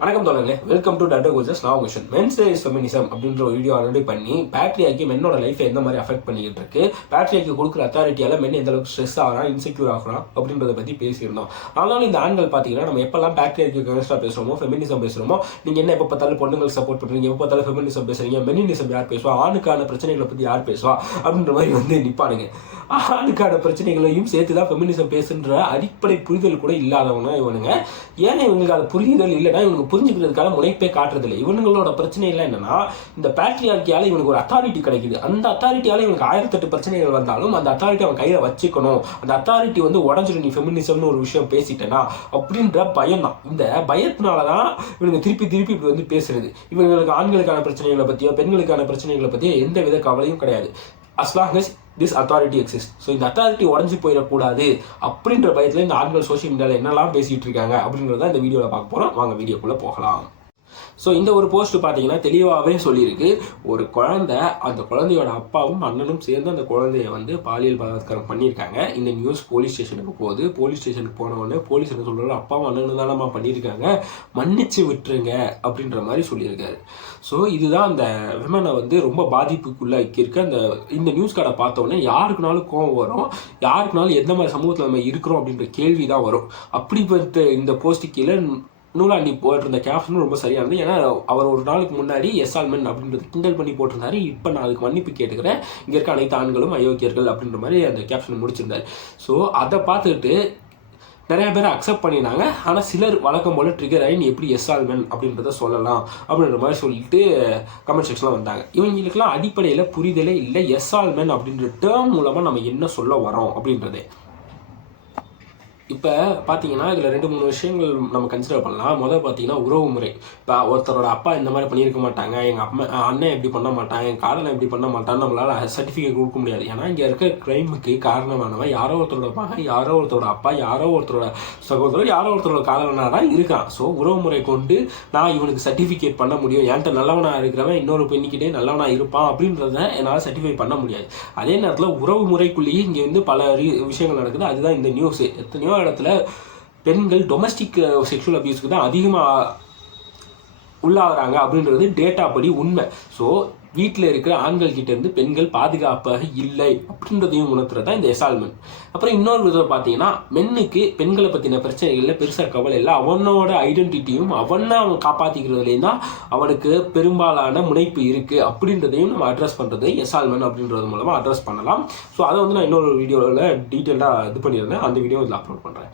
வணக்கம் தோழர்களே, welcome to tata coaches. நான் உங்கள் மென்ஸ் டேஸ் ஃபெமினிசம் அப்படின்ற ஒரு வீடியோ ஆல்ரெடி பண்ணி பேட்ரியாக்கி மென்னோட லைஃப்பை எந்த மாதிரி அஃபெக்ட் பண்ணிக்கிட்டு இருக்கு, பேட்ரியாக்கி கொடுக்குற அத்தாரிட்டியால் மென் எந்த அளவுக்கு ஸ்ட்ரெஸ் ஆகிறான், இன்செக்யூர் ஆகிறான் அப்படின்றத பற்றி பேசியிருந்தோம். ஆனாலும் இந்த ஆண்கள் பார்த்தீங்கன்னா நம்ம எப்பெல்லாம் பேட்ரியாக்கி கரெக்டாக பேசுகிறோமோ, ஃபெமினிசம் பேசுகிறோமோ, நீங்கள் என்ன எப்போ பார்த்தாலும் பொண்ணுங்களுக்கு சப்போர்ட் பண்ணுறீங்க, எப்போ பார்த்தாலும் ஃபெமினிசம் பேசுறீங்க, மெனினிசம் யார் பேசுவா, ஆணுக்கான பிரச்சனைகளை பற்றி யார் பேசுவா அப்படின்ற மாதிரி நிற்பானுங்க. ஆணுக்கான பிரச்சனைகளையும் சேர்த்து தான் ஃபெமினிசம் பேசுன்ற அடிப்படை புரிதல் கூட இல்லாதவங்க இவனுங்க. ஏன்னா இவங்களுக்கு அது புரிதல் இல்லைன்னா இவனுக்கு புரிஞ்சுக்கிறதுக்கான முனைப்பே காட்டுறதில்லை. இவங்களோட பிரச்சனை எல்லாம் என்னன்னா, இந்த பேட்ரியார்க்கியால இவனுக்கு ஒரு அத்தாரிட்டி கிடைக்குது. அந்த அத்தாரிட்டியால இவனுக்கு 1008 பிரச்சனைகள் வந்தாலும் அந்த அத்தாரிட்டி அவன் கையில வச்சுக்கணும். அந்த அத்தாரிட்டி உடஞ்சிடும், நீ ஃபெமினிசம்னு ஒரு விஷயம் பேசிட்டேன்னா அப்படின்ற பயம் தான். இந்த பயத்தினாலதான் இவனுக்கு திருப்பி திருப்பி இப்படி பேசுறது. இவங்களுக்கு ஆண்களுக்கான பிரச்சனைகளை பத்தியோ பெண்களுக்கான பிரச்சனைகளை பத்தியோ எந்த வித கவலையும் கிடையாது. as long as this authority exists. So இந்த அத்தாரிட்டி உடஞ்சி போயிடக்கூடாது அப்படின்ற பயத்தில் இந்த ஆண்கள் சோஷியல் மீடியாவில் என்னெல்லாம் பேசிகிட்டு இருக்காங்க அப்படின்றத இந்த வீடியோவில் பார்க்க போகிறோம். வாங்க வீடியோக்குள்ளே போகலாம். ஸோ இந்த ஒரு போஸ்ட் பார்த்தீங்கன்னா தெளிவாகவே சொல்லியிருக்கு. ஒரு குழந்தை, அந்த குழந்தையோட அப்பாவும் அண்ணனும் சேர்ந்து அந்த குழந்தைய பாலியல் பலாத்காரம் பண்ணியிருக்காங்க. இந்த நியூஸ் போலீஸ் ஸ்டேஷனுக்கு போகுது. போலீஸ் ஸ்டேஷனுக்கு போன உடனே போலீஸ் என்ன சொல்கிறாரு, அப்பாவும் அண்ணனும் தானம்மா பண்ணியிருக்காங்க, மன்னிச்சு விட்டுருங்க அப்படின்ற மாதிரி சொல்லியிருக்காரு. ஸோ இதுதான் அந்த விமனை ரொம்ப பாதிப்புக்குள்ளாக்கியிருக்க. இந்த நியூஸ் கார்டை பார்த்த உடனே யாருக்குனாலும் கோவம் வரும், யாருக்குனாலும் எந்த மாதிரி சமூகத்தில் நம்ம இருக்கிறோம் அப்படின்ற கேள்வி தான் வரும். அப்படிப்பட்ட இந்த போஸ்ட்டு கீழே நூலாண்டி போட்டிருந்த கேப்ஷனும் ரொம்ப சரியாக இருந்தது. ஏன்னா அவர் ஒரு நாளுக்கு முன்னாடி எஸ்ஆல்மென் அப்படின்றது கிண்டல் பண்ணி போட்டிருந்தாரு. இப்போ நான் அதுக்கு மன்னிப்பு கேட்டுக்கிறேன், இங்கே இருக்க அனைத்து ஆண்களும் அயோக்கியர்கள் அப்படின்ற மாதிரி அந்த கேப்ஷன் முடிச்சிருந்தார். ஸோ அதை பார்த்துட்டு நிறைய பேர் அக்செப்ட் பண்ணினாங்க. ஆனால் சிலர் வழக்கம் போல ட்ரிகர் ஆகி நீ எப்படி எஸ்ஆல்மென் அப்படின்றத சொல்லலாம் அப்படின்ற மாதிரி சொல்லிட்டு கமெண்ட் செக்ஷன்லாம் வந்தாங்க. இவங்களுக்கெல்லாம் அடிப்படையில் புரிதலே இல்லை. எஸ்ஆல்மென் அப்படின்ற டேர்ம் மூலமாக நம்ம என்ன சொல்ல வரோம் அப்படின்றதே. இப்போ பார்த்தீங்கன்னா இதில் 2-3 விஷயங்கள் நம்ம கன்சிடர் பண்ணலாம். முதல் பார்த்தீங்கன்னா உறவு முறை. இப்போ ஒருத்தரோட அப்பா இந்த மாதிரி பண்ணியிருக்க மாட்டாங்க, எங்கள் அண்ணன் எப்படி பண்ண மாட்டான், என் காதலை எப்படி பண்ண மாட்டான்னு நம்மளால் சர்டிஃபிகேட் கொடுக்க முடியாது. ஏன்னா இங்கே இருக்க கிரைமுக்கு காரணமானவன் யாரோ ஒருத்தரோட மகன், யாரோ ஒருத்தரோட அப்பா, யாரோ ஒருத்தரோட சகோதரர், யாரோ ஒருத்தரோட காதலனாக தான் இருக்கான். ஸோ உறவு முறை கொண்டு நான் இவனுக்கு சர்டிஃபிகேட் பண்ண முடியும், என்கிட்ட நல்லவனாக இருக்கிறவன் இன்னொரு பெண்ணிக்கிட்டே நல்லவனாக இருப்பான் அப்படின்றத என்னால் சர்டிஃபை பண்ண முடியாது. அதே நேரத்தில் உறவு முறைக்குள்ளேயே இங்கே பல விஷயங்கள் நடக்குது. அதுதான் இந்த நியூஸ். எத்தனையோ இடத்துல பெண்கள் டொமஸ்டிக் செக்ஷுவல் அபியூஸ்க்கு தான் அதிகமாக உள்ளாகிறாங்க அப்படின்றது டேட்டா படி உண்மை. ஸோ வீட்டில் இருக்கிற ஆண்கள் கிட்ட இருந்து பெண்கள் பாதுகாப்பாக இல்லை அப்படின்றதையும் உணர்த்துறது தான் இந்த எஸ்ஆல்மென்ட். அப்புறம் இன்னொரு விதம் பார்த்தீங்கன்னா, மென்னுக்கு பெண்களை பற்றின பிரச்சனைகளில் பெருசாக கவலை இல்லை. அவனோட ஐடென்டிட்டியும் அவனை அவன் காப்பாற்றிக்கிறதுலேயும் தான் அவனுக்கு பெரும்பாலான முனைப்பு இருக்குது அப்படின்றதையும் நம்ம அட்ரஸ் பண்ணுறது எஸ்ஆல்மென்ட் அப்படின்றது மூலமாக அட்ரஸ் பண்ணலாம். ஸோ அதை நான் இன்னொரு வீடியோவில் டீட்டெயிலாக இது பண்ணியிருந்தேன். அந்த வீடியோ இதில் அப்லோட் பண்ணுறேன்.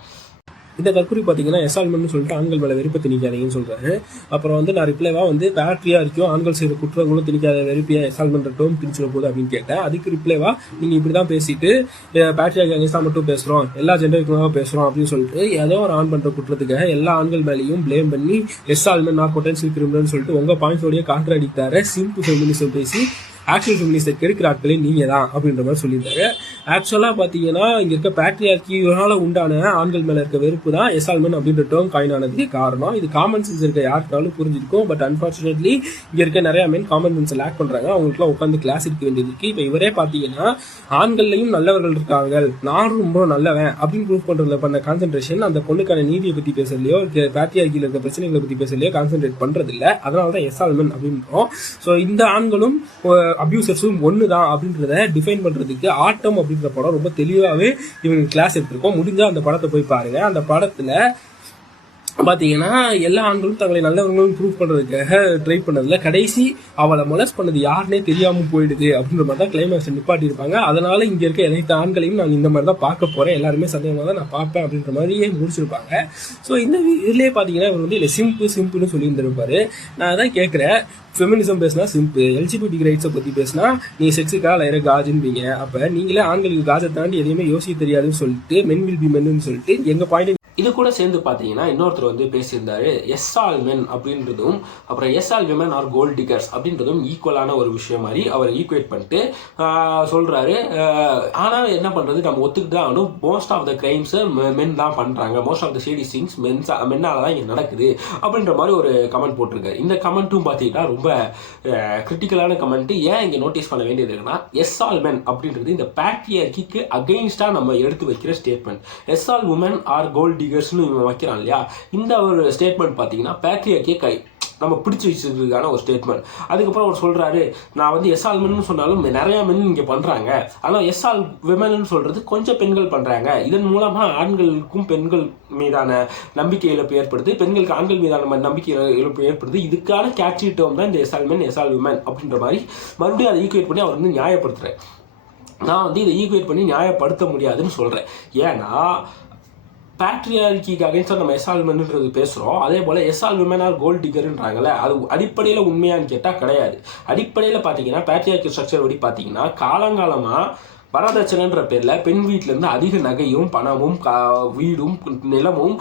இந்த தற்கொலை பார்த்தீங்கன்னா எஸ்ஆல்மென்ட்னு சொல்லிட்டு ஆண்கள் மேலே வெறுப்பை திணிக்காதீங்கன்னு சொல்கிறாரு. அப்புறம் நான் ரிப்ளைவாக பேட்ரியாக இருக்கும் ஆண்கள் செய்கிற குற்றங்களும் திணிக்காத வெறுப்பியா எஸ்ஆல்மென்ட் டோம் திணிச்சிட போகுது அப்படின்னு கேட்டேன். அதுக்கு ரிப்ளைவாக நீங்கள் இப்படி தான் பேசிட்டு பேட்ரியாக அங்கேஸ்தான் மட்டும் பேசுகிறோம், எல்லா ஜெண்டருக்குமாக பேசுகிறோம் அப்படின்னு சொல்லிட்டு ஏதோ ஒரு ஆண் பண்ணுற குற்றத்துக்காக எல்லா ஆண்கள் மேலேயும் பிளேம் பண்ணி எஸ்ஆல்மென்ட் நான் பொட்டன்ஷியல் கிரிமினல்னு சொல்லிட்டு உங்கள் பாயிண்ட்ஸோடைய கான்ட்ராடிக்டார சிம்பிள் ஃபெமினிசம் பேசி ஆக்சுவல் ஃபெமினிஸ்டை கெடுக்கிற ஆட்களே நீங்கள் தான் அப்படின்ற மாதிரி சொல்லியிருந்தாரு. ஆக்சுவலாக பார்த்தீங்கன்னா இங்கே இருக்க பேட்ரியார்க்கியால் உண்டான ஆண்கள் மேலே இருக்க வெறுப்பு தான் எஸ்ஆல்மென்ட் அப்படின்ற டேர்ம் காயின் ஆனதுக்கு காரணம். இது காமன் சென்ஸ் இருக்க யாருக்காலும் புரிஞ்சிருக்கும். பட் அன்ஃபார்ச்சுனேட்லி இங்கே இருக்க நிறைய மென் காமன் சென்ஸை லேக் பண்ணுறாங்க. அவங்களுக்குலாம் உட்காந்து கிளாஸ் இருக்க வேண்டியது இருக்குது. இப்போ இவரே பார்த்தீங்கன்னா ஆண்கள்லையும் நல்லவர்கள் இருக்காங்க, நானும் ரொம்ப நல்லவன் அப்படின்னு ப்ரூவ் பண்ணுறதுல பண்ண கான்சென்ட்ரேஷன் அந்த பொண்ணுக்கான நீதியை பற்றி பேசலையோ பேட்ரியார்க்கியில் இருக்க பிரச்சனைகளை பற்றி பேசலையோ கான்சென்ட்ரேட் பண்ணுறதில்ல. அதனால தான் எஸ்ஆல்மென்ட் அப்படின்றோம். ஸோ இந்த ஆண்களும் அபியூசர்ஸும் ஒன்று தான் அப்படின்றத டிஃபைன் பண்ணுறதுக்கு ஆட்டம் அப்படின்ற படம் ரொம்ப தெளிவாகவே இவங்க கிளாஸ் எடுத்திருக்கோம். முடிஞ்சால் அந்த படத்தை போய் பாருங்க. அந்த படத்தில் பார்த்தீங்கன்னா எல்லா ஆண்களும் தங்களை நல்லவர்களும் ப்ரூவ் பண்ணுறதுக்காக ட்ரை பண்ணதில்ல, கடைசி அவளை மொலஸ் பண்ணது யாருன்னே தெரியாமல் போயிடுது அப்படின்ற மாதிரி தான் கிளைமேக்ஸ் நிப்பாட்டியிருப்பாங்க. அதனால இங்கே இருக்க அனைத்து ஆண்களையும் நான் இந்த மாதிரி தான் பார்க்க போகிறேன், எல்லாருமே சந்தேகமாக தான் நான் பார்ப்பேன் அப்படின்ற மாதிரியே முடிச்சிருப்பாங்க. ஸோ இந்த இதுலேயே பார்த்தீங்கன்னா இவர் இல்லை சிம்பிள்னு சொல்லியிருந்திருப்பாரு. நான் தான் கேட்குறேன், ஃபெமினிசம் பேசினா சிம்பிள், எல்ஜிபிடி ரைட்ஸை பற்றி பேசினா நீ செக்ஸுக்காக லைர காஜுன்பீங்க. அப்போ நீங்களே ஆண்களுக்கு காஜை தாண்டி எதையுமே யோசிக்க தெரியாதுன்னு சொல்லிட்டு மென் வில் பி மென்னு சொல்லிட்டு எங்கள் பாயிண்ட் இது கூட சேர்ந்து பார்த்தீங்கன்னா இன்னொருத்தர் பேசியிருந்தாரு, எஸ்ஆல் மென் அப்படின்றதும் அப்புறம் எஸ்ஆல் விமன் ஆர் கோல்ட் டிகர்ஸ் அப்படின்றதும் ஈக்குவலான ஒரு விஷயம் மாதிரி அவர் ஈக்குவேட் பண்ணிட்டு சொல்கிறாரு. ஆனால் என்ன பண்ணுறது, நம்ம ஒத்துக்கிட்டு தான் ஆகணும். மோஸ்ட் ஆஃப் த கிரைம்ஸை மென் தான் பண்ணுறாங்க, most of the shady things மென்னால தான் இங்கே நடக்குது அப்படின்ற மாதிரி ஒரு கமெண்ட் போட்டிருக்காரு. இந்த கமெண்ட்டும் பார்த்தீங்கன்னா ரொம்ப கிரிட்டிக்கலான கமெண்ட். ஏன் இங்கே நோட்டீஸ் பண்ண வேண்டியது இருக்குன்னா, எஸ் ஆல் மென் அப்படின்றது இந்த பேட்ரியார்க்கிக்கு அகெயின்ஸ்டாக நம்ம எடுத்து வைக்கிற statement. As all women are gold டிகர்ஸ்னு இவன் வைக்கிறான் இல்லையா, இந்த ஒரு ஸ்டேட்மெண்ட் பார்த்தீங்கன்னா பேட்ரியார்க்கியை நம்ம பிடிச்சி வச்சுருக்கான ஒரு ஸ்டேட்மெண்ட். அதுக்கப்புறம் அவர் சொல்கிறாரு, நான் வந்து எஸ் ஆல் மென்னு சொன்னாலும் நிறையா மென் இங்கே பண்ணுறாங்க, ஆனால் எஸ் ஆல் விமன்னு சொல்கிறது கொஞ்சம் பெண்கள் பண்ணுறாங்க. இதன் மூலமாக ஆண்களுக்கும் பெண்கள் மீதான நம்பிக்கை இழப்பு ஏற்படுது, பெண்களுக்கு ஆண்கள் மீதான நம்பிக்கை இழப்பு ஏற்படுது. இதுக்கான கேட்சி டேர்ம் தான் இந்த yes all men yes all women அப்படின்ற மாதிரி மறுபடியும் அதை ஈக்குவேட் பண்ணி அவர் வந்து நியாயப்படுத்துகிறேன். நான் வந்து இதை ஈக்குவேட் பண்ணி நியாயப்படுத்த முடியாதுன்னு சொல்கிறேன். ஏன்னா பேட்ரியார்க்கிக்கு அகைன்ஸ்டாக நம்ம எஸ் ஆல் மென்ன்றது பேசுகிறோம், அதே போல் as all women are gold டிகர்ன்றாங்களே, அது அடிப்படையில் உண்மையான்னு கேட்டால் கிடையாது. அடிப்படையில் பார்த்தீங்கன்னா பேட்ரியார்க்கி ஸ்ட்ரக்சர் படி பார்த்தீங்கன்னா காலங்காலமாக வரதட்சணைன்ற பேரில் பெண் வீட்டிலேருந்து அதிக நகையும் பணமும் வீடும் நிலமும்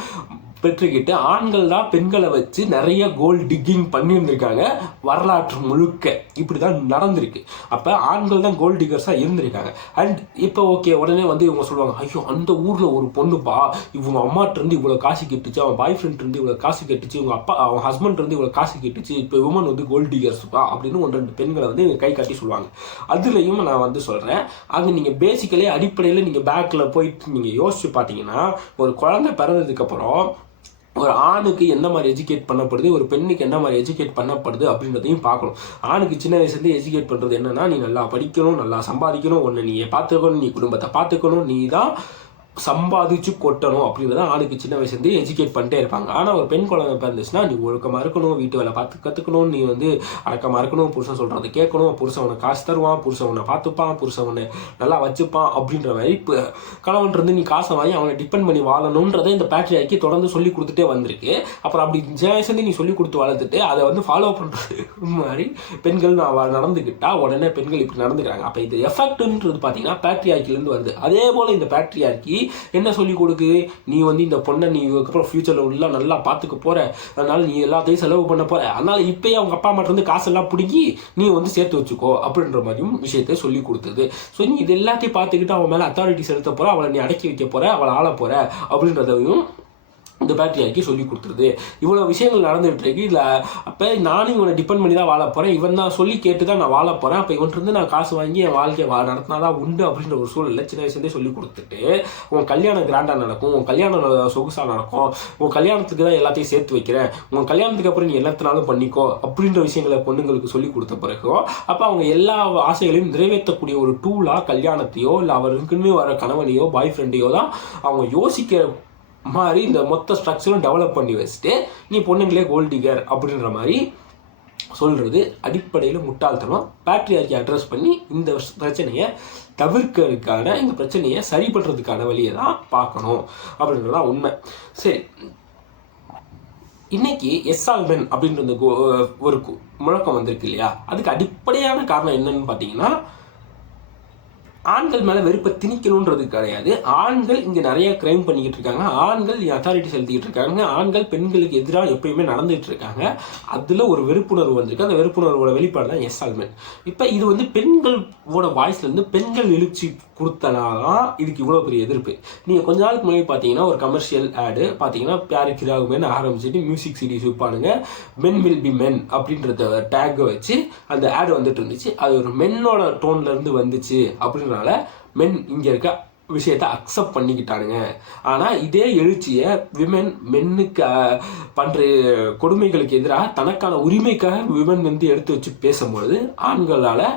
பெற்றுக்கிட்டு ஆண்கள் தான் பெண்களை வச்சு நிறைய கோல்டு டிக்கிங் பண்ணியிருந்திருக்காங்க. வரலாற்று முழுக்க இப்படி தான் நடந்திருக்கு. அப்போ ஆண்கள் தான் கோல்டு டிகர்ஸாக இருந்திருக்காங்க. அண்ட் இப்போ ஓகே, உடனே வந்து இவங்க சொல்லுவாங்க, ஐயோ அந்த ஊரில் ஒரு பொண்ணுப்பா இவங்க அம்மாட்டிருந்து இவ்வளோ காசு கெட்டுச்சு, அவன் பாய் ஃப்ரெண்ட் இருந்து இவ்வளோ காசு கெட்டுச்சு, இவங்க அப்பா அவன் ஹஸ்பண்ட் இருந்து இவ்வளோ காசு கெட்டுச்சு, இப்போ விமன் வந்து கோல்டு டிகர்ஸ்ப்பா அப்படின்னு 1-2 பெண்களை வந்து கை காட்டி சொல்லுவாங்க. அதுலேயும் நான் வந்து சொல்கிறேன், அங்கே நீங்கள் பேசிக்கலி அடிப்படையில் நீங்கள் பேக்கில் போயிட்டு நீங்கள் யோசிச்சு பார்த்தீங்கன்னா, ஒரு குழந்தை பிறந்ததுக்கப்புறம் ஒரு ஆணுக்கு எந்த மாதிரி எஜுகேட் பண்ணப்படுது, ஒரு பெண்ணுக்கு என்ன மாதிரி எஜுகேட் பண்ணப்படுது அப்படின்றதையும் பார்க்கணும். ஆணுக்கு சின்ன வயசுலேருந்து எஜுகேட் பண்ணுறது என்னென்னா, நீ நல்லா படிக்கணும், நல்லா சம்பாதிக்கணும், ஒன்று நீ பார்த்துக்கணும், நீ குடும்பத்தை பார்த்துக்கணும், நீ தான் சம்பாதிச்சு கொட்டணும் அப்படின்றத ஆணுக்கு சின்ன வயசுலேருந்து எஜுகேட் பண்ணிட்டே இருப்பாங்க. ஆனால் ஒரு பெண் குழந்தை பிறந்துச்சுன்னா நீ ஒழுக்கமாக இருக்கணும், வீட்டு வேலை பார்த்து கற்றுக்கணும், நீ வந்து அடக்கமாக இருக்கணும், புருஷன் சொல்கிறத கேட்கணும், புருஷன் உன்னை காசு தருவான், புருஷன் உன்னை பார்த்துப்பான், புருஷன் உன்னை நல்லா வச்சுப்பான் அப்படின்ற மாதிரி இப்போ கணவன்றது நீ காசை வாங்கி அவனை டிபெண்ட் பண்ணி வாழணுன்றதை இந்த பேட்ரியார்க்கி தொடர்ந்து சொல்லி கொடுத்துட்டே வந்திருக்கு. அப்புறம் அப்படி சின்ன வயசுலேருந்து நீ சொல்லி கொடுத்து வளர்த்துட்டு அதை வந்து ஃபாலோ பண்ணுறது மாதிரி பெண்கள் நடந்துக்கிட்டா உடனே பெண்கள் இப்படி நடந்துக்கிறாங்க. அப்போ இது எஃபெக்ட்ன்றது பார்த்தீங்கன்னா பேட்ரியார்க்கிலேருந்து வருது. அதே போல் இந்த பேட்ரியார்க்கி என்ன சொல்லி கொடுக்கு, நீ வந்து இந்த பொண்ணை நீ இதுக்கப்புறம் ஃபியூச்சரில் உள்ள நல்லா பார்த்துக்க போகிற, அதனால நீ எல்லாத்தையும் செலவு பண்ண போகிற, அதனால் இப்போயே அவங்க அப்பா அம்மா வந்து காசெல்லாம் பிடிக்கி நீ வந்து சேர்த்து வச்சுக்கோ அப்படின்ற மாதிரியும் விஷயத்தை சொல்லி கொடுத்தது. ஸோ நீ இது எல்லாத்தையும் பார்த்துக்கிட்டு அவன் மேலே அத்தாரிட்டி செலுத்த போகிற, அவளை நீ அடக்கி வைக்க போகிற, அவளை ஆள போகிற அப்படின்றதையும் இந்த பேட்ரியார்க்கி சொல்லி கொடுத்துருது. இவ்வளோ விஷயங்கள் நடந்துகிட்டு இருக்கு. இதில் அப்போ நானும் இவனை டிபெண்ட் பண்ணி தான் வாழ போகிறேன், இவன் தான் சொல்லி கேட்டு தான் நான் வாழ போகிறேன், அப்போ இவன்ட்டு நான் காசு வாங்கி என் வாழ்க்கையை நடத்தினா தான் உண்டு அப்படின்ற ஒரு சூழலில் சின்ன வயசுலேருந்தே சொல்லி கொடுத்துட்டு உன் கல்யாணம் கிராண்டாக நடக்கும், உன் கல்யாணம் சொகுசாக நடக்கும், உன் கல்யாணத்துக்கு தான் எல்லாத்தையும் சேர்த்து வைக்கிறேன், உன் கல்யாணத்துக்கு அப்புறம் நீ எல்லாத்தினாலும் பண்ணிக்கோ அப்படின்ற விஷயங்களை பொண்ணுங்களுக்கு சொல்லி கொடுத்த பிறகு அப்போ அவங்க எல்லா ஆசைகளையும் நிறைவேற்றக்கூடிய ஒரு டூலாக கல்யாணத்தையோ இல்லை அவருக்குன்னு வர கணவனையோ பாய் ஃப்ரெண்டையோ தான் அவங்க யோசிக்க மாதிரி இந்த மொத்த ஸ்ட்ரக்சரும் டெவலப் பண்ணி வச்சுட்டு நீ பொண்ணுங்களே கோல்ட் டிகர் அப்படின்ற மாதிரி சொல்கிறது அடிப்படையில் முட்டாள்தனம். பேட்ரியார்க்கி அட்ரஸ் பண்ணி இந்த பிரச்சனையை தவிர்க்கிறதுக்கான, இந்த பிரச்சனையை சரி பண்ணுறதுக்கான வழியை தான் பார்க்கணும் அப்படின்றதான் உண்மை. சரி, இன்னைக்கு எஸ் ஆல் மென் அப்படின்ற ஒரு முழக்கம் வந்திருக்கு இல்லையா, அதுக்கு அடிப்படையான காரணம் என்னன்னு பார்த்தீங்கன்னா, ஆண்கள் மேலே வெறுப்பை திணிக்கணுன்றது கிடையாது. ஆண்கள் இங்கே நிறைய கிரைம் பண்ணிக்கிட்டு இருக்காங்க, ஆண்கள் அத்தாரிட்டி செலுத்திக்கிட்டு இருக்காங்க, ஆண்கள் பெண்களுக்கு எதிராக எப்பயுமே நடந்துகிட்டு இருக்காங்க. அதில் ஒரு வெறுப்புணர்வு வந்திருக்கு. அந்த வெறுப்புணர்வோட வெளிப்பாடு தான் எஸ் ஆல் மென். இப்போ இது வந்து பெண்களோட வாய்ஸ்லேருந்து பெண்கள் எழுச்சி கொடுத்தனால தான் இதுக்கு இவ்வளோ பெரிய எதிர்ப்பு. நீங்கள் கொஞ்ச நாளுக்கு முன்னாடி பார்த்தீங்கன்னா ஒரு கமர்ஷியல் ஆடு பார்த்தீங்கன்னா பியாருக்கு ராகுமென் ஆரம்பிச்சுட்டு மியூசிக் சிடிஸ் விற்பானுங்க, மென் வில் பி மென் அப்படின்றத டேக்கை வச்சு அந்த ஆடு வந்துட்டு இருந்துச்சு. அது ஒரு மென்னோட டோன்லேருந்து வந்துச்சு அப்படின்ற மென் இங்கே இருக்க விஷயத்தை அக்செப்ட் பண்ணிக்கிட்டானுங்க. ஆனால் இதே எழுச்சியை விமன் மென்னுக்கு பண்ணுற கொடுமைகளுக்கு எதிராக தனக்கான உரிமைக்காக விமன் வந்து எடுத்து வச்சு பேசும்பொழுது ஆண்களால்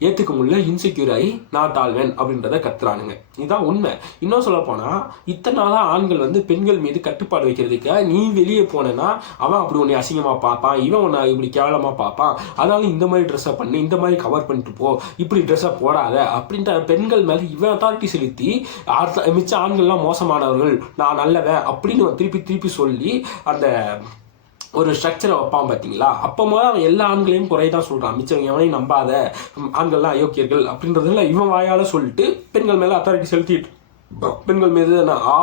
ஏற்றுக்க முடியல, இன்செக்யூர் ஆகி நாட் ஆல் மென் அப்படின்றத கத்துறானுங்க. இதுதான் உண்மை. இன்னும் சொல்ல போனால் இத்தனை நாளாக ஆண்கள் வந்து பெண்கள் மீது கட்டுப்பாடு வைக்கிறதுக்காக நீ வெளியே போனேன்னா அவன் அப்படி உன்னை அசிங்கமாக பார்ப்பான், இவன் உன்னை இப்படி கேவலமாக பார்ப்பான், அதனால இந்த மாதிரி ட்ரெஸ்ஸை பண்ணி இந்த மாதிரி கவர் பண்ணிட்டு போ, இப்படி ட்ரெஸ்ஸை போடாத அப்படின்ற பெண்கள் மேலே இவன் அத்தாரிட்டி செலுத்தி மிச்ச ஆண்கள்லாம் மோசமானவர்கள், நான் நல்லவன் அப்படின்னு திருப்பி திருப்பி சொல்லி அந்த ஒரு ஸ்ட்ரக்சரை வைப்பான் பார்த்தீங்களா. அப்போ அவன் எல்லா ஆண்களையும் குறைதான் சொல்கிறான், மிச்சம் எவனையும் நம்பாத, ஆண்கள்லாம் அயோக்கியர்கள் அப்படின்றதுல இவன் வாயால் சொல்லிட்டு பெண்கள் மேலே அத்தாரிட்டி செலுத்திட்டு பெண்கள் மீது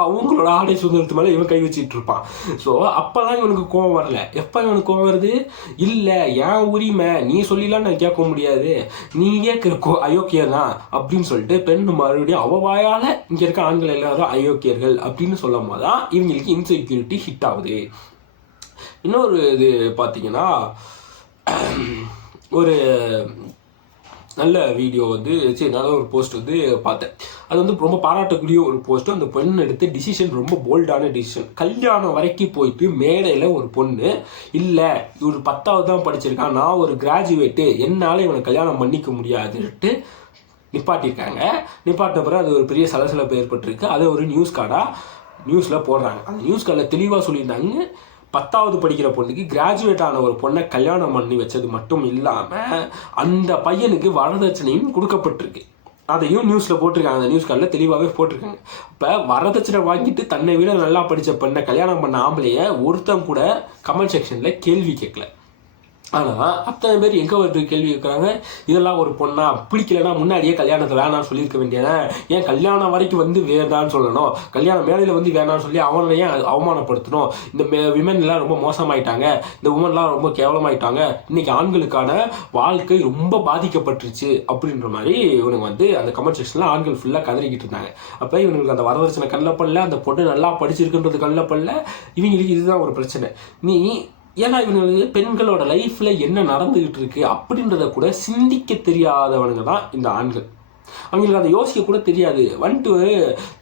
அவங்களோட ஆடை சுதந்திரத்து மேலே இவன் கை வச்சுட்டு இருப்பான். ஸோ அப்போதான் இவனுக்கு கோவம் வரல. எப்போ இவனுக்கு கோவம் வருது, இல்லை என் உரிமை நீ சொல்லிலாம் நான் கேட்க முடியாது, நீ கேட்குற அயோக்கியம் தான் அப்படின்னு சொல்லிட்டு பெண் மறுபடியும் அவ வாயால் இங்கே இருக்க ஆண்கள் எல்லாரும் அயோக்கியர்கள் அப்படின்னு சொல்லும் போது தான் இவங்களுக்கு இன்செக்யூரிட்டி ஹிட் ஆகுது. இன்னொரு இது பார்த்தீங்கன்னா ஒரு நல்ல வீடியோ வந்து நல்ல ஒரு போஸ்ட் வந்து பார்த்தேன். அது வந்து ரொம்ப பாராட்டக்கூடிய ஒரு போஸ்ட்டு. அந்த பொண்ணு எடுத்த டிசிஷன் ரொம்ப போல்டான டிசிஷன். கல்யாணம் வரைக்கும் போயிட்டு மேடையில் ஒரு பொண்ணு இல்லை இவர் 10வது தான் படிச்சிருக்கான், நான் ஒரு கிராஜுவேட்டு, என்னால் இவனை கல்யாணம் பண்ணிக்க முடியாதுன்ட்டு நிப்பாட்டியிருக்காங்க. நிப்பாட்டின பிறகு அது ஒரு பெரிய சலசலப்பு ஏற்பட்டிருக்கு. அதை ஒரு நியூஸில் போடுறாங்க. அந்த நியூஸ் கார்டில் தெளிவாக சொல்லியிருந்தாங்க, 10வது படிக்கிற பொண்ணுக்கு கிராஜுவேட் ஆன ஒரு பொண்ணை கல்யாணம் பண்ணி வச்சது மட்டும் இல்லாமல் அந்த பையனுக்கு வரதட்சணையும் கொடுக்கப்பட்டிருக்கு. அதையும் நியூஸில் போட்டிருக்காங்க. அந்த நியூஸ் கார்டில் தெளிவாகவே போட்டிருக்காங்க. இப்போ வரதட்சணை வாங்கிட்டு தன்னை விட நல்லா படித்த பெண்ணை கல்யாணம் பண்ண ஆம்பளைய ஒருத்தன் கூட கமெண்ட் செக்ஷனில் கேள்வி கேட்கல. ஆனால் அத்தனை பேர் எங்கே வந்து கேள்வி கேட்குறாங்க, இதெல்லாம் ஒரு பொண்ணா, பிடிக்கலன்னா முன்னாடியே கல்யாணத்தை வேணான்னு சொல்லியிருக்க வேண்டியதான், ஏன் கல்யாணம் வரைக்கும் வந்து வேண்டான்னு சொல்லணும், கல்யாணம் மேலையில் வந்து வேணான்னு சொல்லி அவனை ஏன் அவமானப்படுத்தணும், இந்த விமென்லாம் ரொம்ப மோசமாயிட்டாங்க, இந்த உமன்லாம் ரொம்ப கேவலமாயிட்டாங்க, இன்னைக்கு ஆண்களுக்கான வாழ்க்கை ரொம்ப பாதிக்கப்பட்டுருச்சு அப்படின்ற மாதிரி இவனுங்க வந்து அந்த கமெண்ட் செக்ஷனில் ஆண்கள் ஃபுல்லாக கதறிக்கிட்டு இருந்தாங்க. அப்போ இவனுக்கு அந்த வரதட்சணை கண்ணில் படல, அந்த பொண்ணு நல்லா படிச்சிருக்குன்றது கண்ணில் படல, இவங்களுக்கு இதுதான் ஒரு பிரச்சனை. நீ ஏன்னா இவங்களுக்கு பெண்களோட லைஃப்பில் என்ன நடந்துகிட்டு இருக்கு அப்படின்றத கூட சிந்திக்க தெரியாதவனுங்க தான் இந்த ஆண்கள். அவங்களுக்கு அதை யோசிக்க கூட தெரியாது.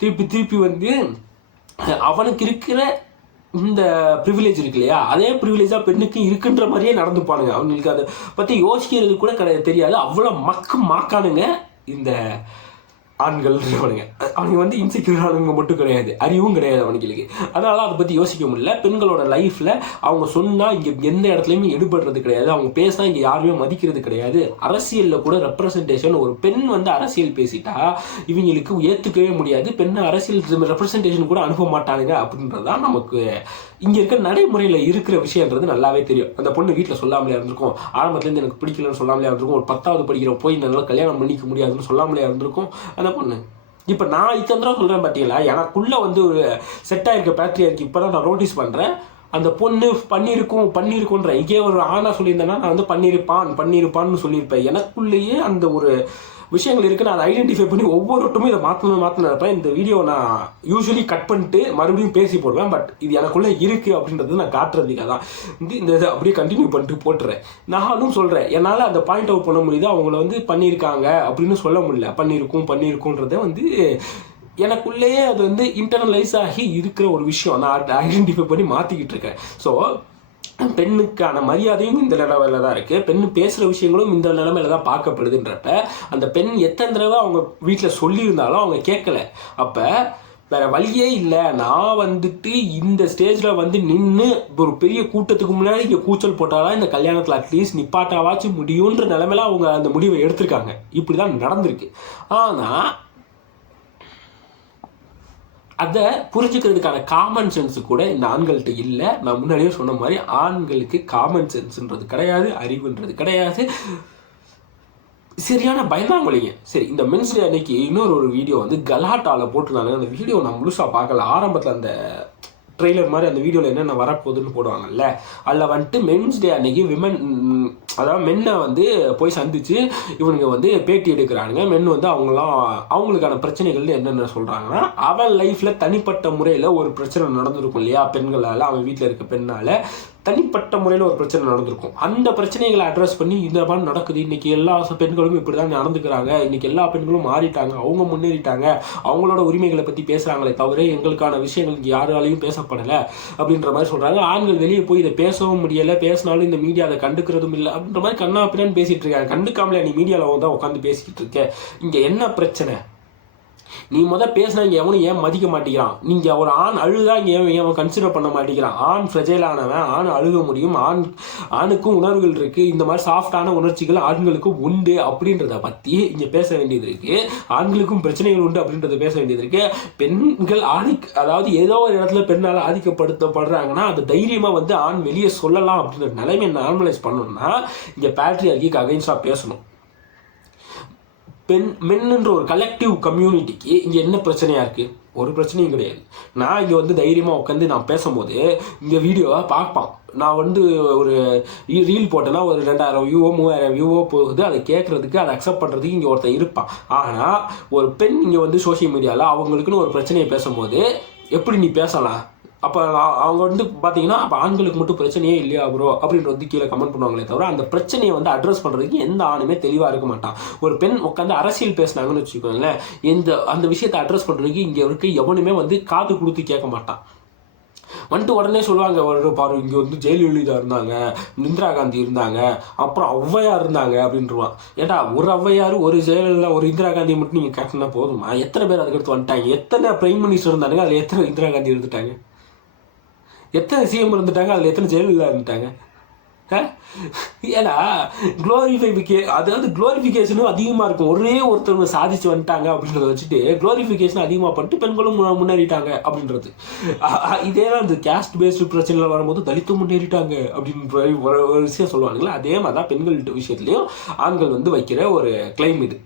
திருப்பி வந்து அவனுக்கு இருக்கிற இந்த ப்ரிவிலேஜ் இருக்கு இல்லையா, அதே ப்ரிவிலேஜாக பெண்ணுக்கு இருக்குன்ற மாதிரியே நடந்துப்பானுங்க. அவங்களுக்கு அதை பற்றி யோசிக்கிறது கூட தெரியாது. அவ்வளோ மாக்கானுங்க இந்த ஆண்கள் அவனுங்க வந்து இன்செக்யூர் ஆளுங்க மட்டும் கிடையாது, அறிவும் கிடையாது அவனுங்களுக்கு. அதனால அதை பற்றி யோசிக்க முடியல. பெண்களோட லைஃப்பில் அவங்க சொன்னால் இங்கே எந்த இடத்துலையுமே எடுபடுறது கிடையாது, அவங்க பேசினா இங்கே யாருமே மதிக்கிறது கிடையாது. அரசியலில் கூட ரெப்ரசன்டேஷன், ஒரு பெண் வந்து அரசியல் பேசிட்டா இவங்களுக்கு ஏற்றுக்கவே முடியாது, பெண்ணை அரசியல் ரெப்ரசன்டேஷன் கூட அனுப்ப மாட்டானுங்க அப்படின்றதான் நமக்கு இங்கே இருக்க நடைமுறையில் இருக்கிற விஷயன்றது நல்லாவே தெரியும். அந்த பொண்ணு வீட்டில் சொல்லாமலே இருந்திருக்கும், ஆரம்பத்துலேருந்து எனக்கு பிடிக்கலன்னு சொல்லாமலே இருந்திருக்கும், ஒரு 10வது படிக்கிற போய் நல்லா கல்யாணம் பண்ணிக்க முடியாதுன்னு சொல்லாமலே இருந்திருக்கும் அந்த பொண்ணு. இப்போ நான் இத்தனை தடவை சொல்கிறேன் பார்த்தீங்களா, எனக்குள்ளே வந்து ஒரு செட் ஆகிருக்க பேட்ரியாருக்கு இப்போ தான் நான் நோட்டீஸ் பண்ணுறேன். அந்த பொண்ணு பண்ணியிருக்குன்ற இங்கே ஒரு ஆணா சொல்லியிருந்தேன்னா நான் வந்து பண்ணியிருப்பான்னு சொல்லியிருப்பேன். எனக்குள்ளேயே அந்த ஒரு விஷயங்கள் இருக்குது, நான் அதை ஐடென்டிஃபை பண்ணி ஒவ்வொருட்டுமே இதை மாற்றணும் நினைப்பேன். இந்த வீடியோ நான் யூஸ்வலி கட் பண்ணிட்டு மறுபடியும் பேசி போடுவேன். பட் இது எனக்குள்ளே இருக்குது அப்படின்றது நான் காட்டுறதுக்காக தான் இந்த இதை அப்படியே கண்டினியூ பண்ணிட்டு போட்டுறேன். நானும் சொல்கிறேன், என்னால் அந்த பாயிண்ட் அவுட் பண்ண முடியுது, அவங்கள வந்து பண்ணியிருக்காங்க அப்படின்னு சொல்ல முடியல. பண்ணியிருக்குன்றதை வந்து எனக்குள்ளேயே அது வந்து இன்டர்னலைஸ் ஆகி இருக்கிற ஒரு விஷயம், நான் ஐடென்டிஃபை பண்ணி மாற்றிக்கிட்டு இருக்கேன். ஸோ பெண்ணுக்கான மரியாதையும் இந்த நிலைமையில தான் இருக்குது, பெண் பேசுகிற விஷயங்களும் இந்த நிலைமையில தான் பார்க்கப்படுதுன்றப்ப அந்த பெண் எத்தனை தடவை அவங்க வீட்டில் சொல்லியிருந்தாலும் அவங்க கேட்கல. அப்போ வேற வழியே இல்லை, நான் வந்துட்டு இந்த ஸ்டேஜில் வந்து நின்று ஒரு பெரிய கூட்டத்துக்கு முன்னாடி இங்கே கூச்சல் போட்டாலாம் இந்த கல்யாணத்தில் அட்லீஸ்ட் நிப்பாட்டாவாச்சும் முடியுன்ற நிலைமையில அவங்க அந்த முடிவை எடுத்திருக்காங்க. இப்படி தான் நடந்திருக்கு. ஆனால் அதை புரிஞ்சுக்கிறதுக்கான காமன் சென்ஸு கூட இந்த ஆண்கள்கிட்ட இல்லை. நான் முன்னாடியே சொன்ன மாதிரி ஆண்களுக்கு காமன் சென்ஸுன்றது கிடையாது, அறிவுன்றது கிடையாது, சரியான பயந்தாங்கொழிங்க. சரி, இந்த மென்ஸ் டே அன்னைக்கு இன்னொரு வீடியோ வந்து கலாட்டாவில் போட்டிருந்தாங்க. அந்த வீடியோ நான் முழுசாக பார்க்கல. ஆரம்பத்தில் அந்த ட்ரெய்லர் மாதிரி அந்த வீடியோவில் என்னென்ன வரப்போகுதுன்னு போடுவாங்கல்ல, அதில் வந்துட்டு மென்ஸ் டே அன்னைக்கு அதாவது மென்னை வந்து போய் சந்தித்து இவனுங்க வந்து பேட்டி எடுக்கிறானுங்க. மென் வந்து அவங்களுக்கான பிரச்சனைகள் என்னென்ன சொல்கிறாங்கன்னா, அவன் லைஃப்பில் தனிப்பட்ட முறையில் ஒரு பிரச்சனை நடந்திருக்கும் இல்லையா, பெண்களால், அவன் வீட்டில் இருக்க பெண்ணால் தனிப்பட்ட முறையில் ஒரு பிரச்சனை நடந்திருக்கும். அந்த பிரச்சனைகளை அட்ரஸ் பண்ணி இந்த மாதிரி நடக்குது, இன்றைக்கி எல்லா பெண்களும் இப்படி தான் நடந்துக்கிறாங்க, இன்றைக்கி எல்லா பெண்களும் மாறிட்டாங்க, அவங்க முன்னேறிட்டாங்க, அவங்களோட உரிமைகளை பற்றி பேசுகிறாங்களே தவிர எங்களுக்கான விஷயங்கள் இங்கே யாராலையும் பேசப்படலை அப்படின்ற மாதிரி சொல்கிறாங்க. ஆண்கள் வெளியே போய் இதை பேசவும் முடியலை, பேசினாலும் இந்த மீடியா அதை கண்டுக்கிறதும் இல்லை அப்படின்ற மாதிரி கண்ணா பின்னான்னு பேசிகிட்டு இருக்காங்க. கண்டுக்காமலே நீ மீடியாவில் தான் உட்காந்து பேசிக்கிட்டு இருக்க, இங்கே என்ன பிரச்சனை? நீ பேசினா இங்கே எவனும் ஏன் மதிக்க மாட்டேங்கிறான்? நீங்கள் ஒரு ஆண் அழுதா இங்கே ஏன் கன்சிடர் பண்ண மாட்டேங்கிறான்? ஆண் ஃப்ரெஜைலானவன், ஆண் அழுக முடியும், ஆணுக்கும் உணர்வுகள் இருக்குது, இந்த மாதிரி சாஃப்டான உணர்ச்சிகள் ஆண்களுக்கும் உண்டு அப்படின்றத பற்றி இங்கே பேச வேண்டியது இருக்குது. ஆண்களுக்கும் பிரச்சனைகள் உண்டு அப்படின்றத பேச வேண்டியது இருக்குது. பெண்கள் அதாவது ஏதோ ஒரு இடத்துல பெண்ணால் ஆதிக்கப்படுத்தப்படுறாங்கன்னா அது தைரியமாக வந்து ஆண் வெளியே சொல்லலாம் அப்படின்ற நிலைமை நார்மலைஸ் பண்ணணும்னா இங்கே பேட்ரியார்கிக்கு அகைன்ஸ்டாக பேசணும். மென்ன்ற ஒரு கலெக்டிவ் கம்யூனிட்டிக்கு இங்கே என்ன பிரச்சனையாக இருக்குது? ஒரு பிரச்சனையும் கிடையாது. நான் இங்கே வந்து தைரியமாக உட்காந்து நான் பேசும்போது இந்த வீடியோவை பார்ப்பான். நான் வந்து ஒரு ரீல் போட்டேன்னா ஒரு 2000 வியூவோ 3000 வியூவோ போகுது, அதை கேட்குறதுக்கு அதை அக்செப்ட் பண்ணுறதுக்கு இங்கே ஒருத்தன் இருப்பான். ஆனால் ஒரு பெண் இங்கே வந்து சோஷியல் மீடியாவில் அவங்களுக்குன்னு ஒரு பிரச்சனையை பேசும்போது எப்படி நீ பேசலாம்? அப்போ அவங்க வந்து பார்த்தீங்கன்னா அப்போ ஆண்களுக்கு மட்டும் பிரச்சனையே இல்லையா ப்ரோ அப்படின்ற வந்து கீழே கமெண்ட் பண்ணுவாங்களே தவிர அந்த பிரச்சனையை வந்து அட்ரஸ் பண்ணுறதுக்கு எந்த ஆணுமே தெளிவாக இருக்க மாட்டான். ஒரு பெண் உட்காந்து அரசியல் பேசினாங்கன்னு வச்சுக்கோங்களேன், அந்த விஷயத்தை அட்ரஸ் பண்ணுறதுக்கு இங்கே இருக்க எவனுமே வந்து காது கொடுத்து கேட்க மாட்டான். வந்துட்டு உடனே சொல்லுவாங்க, பாரு இங்கே வந்து ஜெயலலிதா இருந்தாங்க, இந்திரா காந்தி இருந்தாங்க, அப்புறம் ஔவையார் இருந்தாங்க அப்படின்ட்டுருவான். ஏட்டா ஒரு ஔவையார் ஒரு ஜெயலலிதா ஒரு இந்திரா காந்தி மட்டும் நீங்கள் கேட்டினா போதுமா? எத்தனை பேர் அதுக்கடுத்து வந்துட்டாங்க? எத்தனை பிரைம் மினிஸ்டர் இருந்தாங்க, அதில் எத்தனை இந்திரா காந்தி இருந்துட்டாங்க? எத்தனை சிஎம் இருந்துட்டாங்க, அதில் எத்தனை ஜெயலலிதா இருந்துட்டாங்க? ஏன்னா அதாவது குளோரிஃபிகேஷனும் அதிகமாக இருக்கும். ஒரே ஒருத்தவங்க சாதிச்சு வந்துட்டாங்க அப்படின்றத வச்சுட்டு குளோரிஃபிகேஷன் அதிகமாக பண்ணிட்டு பெண்களும் முன்னேறிட்டாங்க அப்படின்றது. இதே தான் இந்த கேஸ்ட் பேஸ்டு பிரச்சனைகள் வரும்போது தலித்தும் முன்னேறிட்டாங்க அப்படின்ற ஒரு விஷயம் சொல்லுவாங்களே, அதே மாதிரி தான் பெண்கள் விஷயத்துலையும் ஆண்கள் வந்து வைக்கிற ஒரு கிளைம் இது.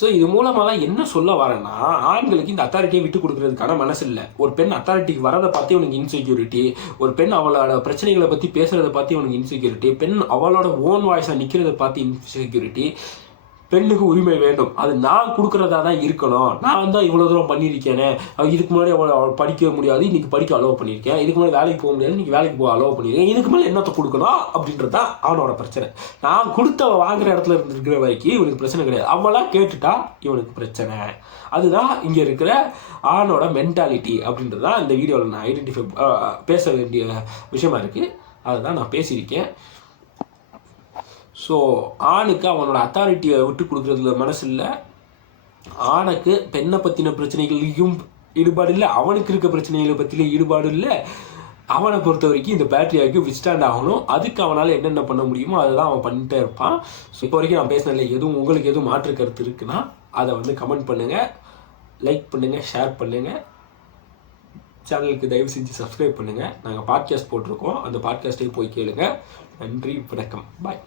ஸோ இது மூலமாக என்ன சொல்ல வரேன்னா, ஆண்களுக்கு இந்த அத்தாரிட்டியை விட்டு கொடுக்கறதுக்கான மனசு இல்லை. ஒரு பெண் அத்தாரிட்டிக்கு வரதை பார்த்து உனக்கு இன்செக்யூரிட்டி, ஒரு பெண் அவளோட பிரச்சனைகளை பற்றி பேசுகிறத பார்த்து உனக்கு இன்செக்யூரிட்டி, பெண் அவளோட ஓன் வாய்ஸாக நிற்கிறத பார்த்து இன்செக்யூரிட்டி. பெண்ணுக்கு உரிமை வேண்டும், அது நான் கொடுக்குறதா தான் இருக்கணும். நான் வந்து இவ்வளோ தூரம் பண்ணியிருக்கேனே, இதுக்கு முன்னாடி அவள் படிக்க முடியாது, இன்றைக்கி படிக்க அலோவ் பண்ணியிருக்கேன், இதுக்கு முன்னாடி வேலைக்கு போக முடியாது, இன்றைக்கி வேலைக்கு போக அலோவ் பண்ணியிருக்கேன், இதுக்கு மேலே என்னத்தை கொடுக்கணும் அப்படின்றது தான் அவனோட பிரச்சனை. நான் கொடுத்த வாங்குற இடத்துல இருக்கிற வரைக்கும் இவனுக்கு பிரச்சனை கிடையாது. அவளாம் கேட்டுட்டா இவனுக்கு பிரச்சனை. அதுதான் இங்கே இருக்கிற ஆணோட மென்டாலிட்டி அப்படின்றது தான் இந்த வீடியோவில் நான் ஐடென்டிஃபை பேச வேண்டிய விஷயமா இருக்குது. அதை தான் நான் பேசியிருக்கேன். ஸோ ஆணுக்கு அவனோட அத்தாரிட்டியை விட்டு கொடுக்குறதுல மனசு இல்லை. ஆணுக்கு பெண்ணை பற்றின பிரச்சனைகளையும் ஈடுபாடு இல்லை, அவனுக்கு இருக்க பிரச்சனைகளை பற்றியும் ஈடுபாடு இல்லை. அவனை பொறுத்த வரைக்கும் இந்த பேட்ரியாவுக்கு விஸ்டாண்ட் ஆகணும். அதுக்கு அவனால் என்னென்ன பண்ண முடியுமோ அதை தான் அவன் பண்ணிட்டே இருப்பான். ஸோ இப்போ வரைக்கும் நான் பேசினதில்லை. எதுவும் உங்களுக்கு எதுவும் மாற்று கருத்து இருக்குன்னா அதை வந்து கமெண்ட் பண்ணுங்கள், லைக் பண்ணுங்கள், ஷேர் பண்ணுங்கள். சேனலுக்கு தயவு செஞ்சு சப்ஸ்கிரைப் பண்ணுங்கள். நாங்கள் பாட்காஸ்ட் போட்டிருக்கோம், அந்த பாட்காஸ்ட்டையும் போய் கேளுங்க. நன்றி, வணக்கம், பாய்.